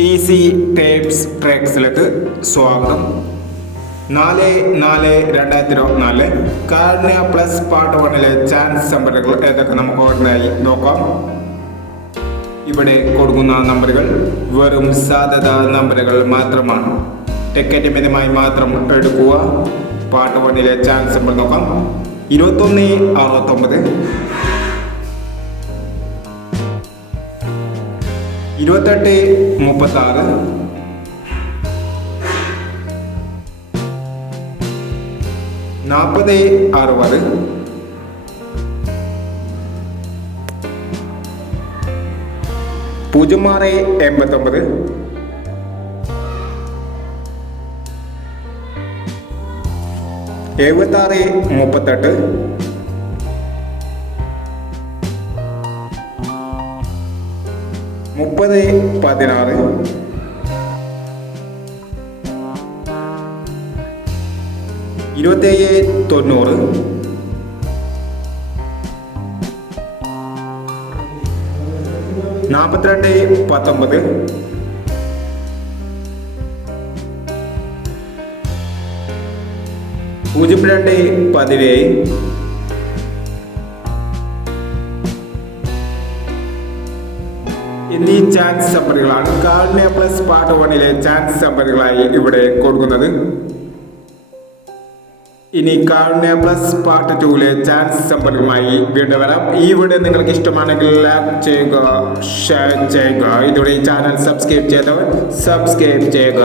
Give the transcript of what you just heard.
Easy tapes ട്രാക്സിലേക്ക് സ്വാഗതം. നാല് നാല് രണ്ടായിരത്തി ഇരുപത്തിനാല് കാർണിയ പ്ലസ് പാർട്ട് വണ്ണിലെ ചാൻസ് നമ്പറുകൾ ഏതൊക്കെ നമുക്ക് ഓർമ്മയായി നോക്കാം. ഇവിടെ കൊടുക്കുന്ന നമ്പറുകൾ വെറും സാധ്യത നമ്പറുകൾ മാത്രമാണ്. ടിക്കറ്റ് മിതമായി മാത്രം എടുക്കുക. പാർട്ട് വണ്ണിലെ ചാൻസ് നമ്പർ നോക്കാം. ഇരുപത്തൊന്ന് അറുപത്തൊമ്പത്. ഇരുപത്തെട്ട് മുപ്പത്താറ്. നാൽപ്പത് അറുപത്. പൂജ്യം ആറ് എൺപത്തൊമ്പത്. എഴുപത്താറ് മുപ്പത്തെട്ട്. മുപ്പത് പതിനാറ്. ഇരുപത്തേഴ് തൊണ്ണൂറ്. നാൽപ്പത്തിരണ്ട് പത്തൊമ്പത്. പൂജ്യം രണ്ട് പതിനേഴ്. എന്നീ ചാൻസ് നമ്പറുകളാണ് കാർണിയ പ്ലസ് പാർട്ട് വണ്ണിലെ ചാൻസ് നമ്പറുകളായി ഇവിടെ കൊടുക്കുന്നത്. ഇനി കാർണിയ പ്ലസ് പാർട്ട് ടൂവിലെ ചാൻസ് നമ്പറുമായി വീണ്ടും വരാം. ഈ വീഡിയോ നിങ്ങൾക്ക് ഇഷ്ടമാണെങ്കിൽ ലൈക്ക് ചെയ്യുക ഷെയർ ചെയ്യുക. ഇതോടെ ഈ ചാനൽ സബ്സ്ക്രൈബ് ചെയ്തവർ സബ്സ്ക്രൈബ് ചെയ്യുക.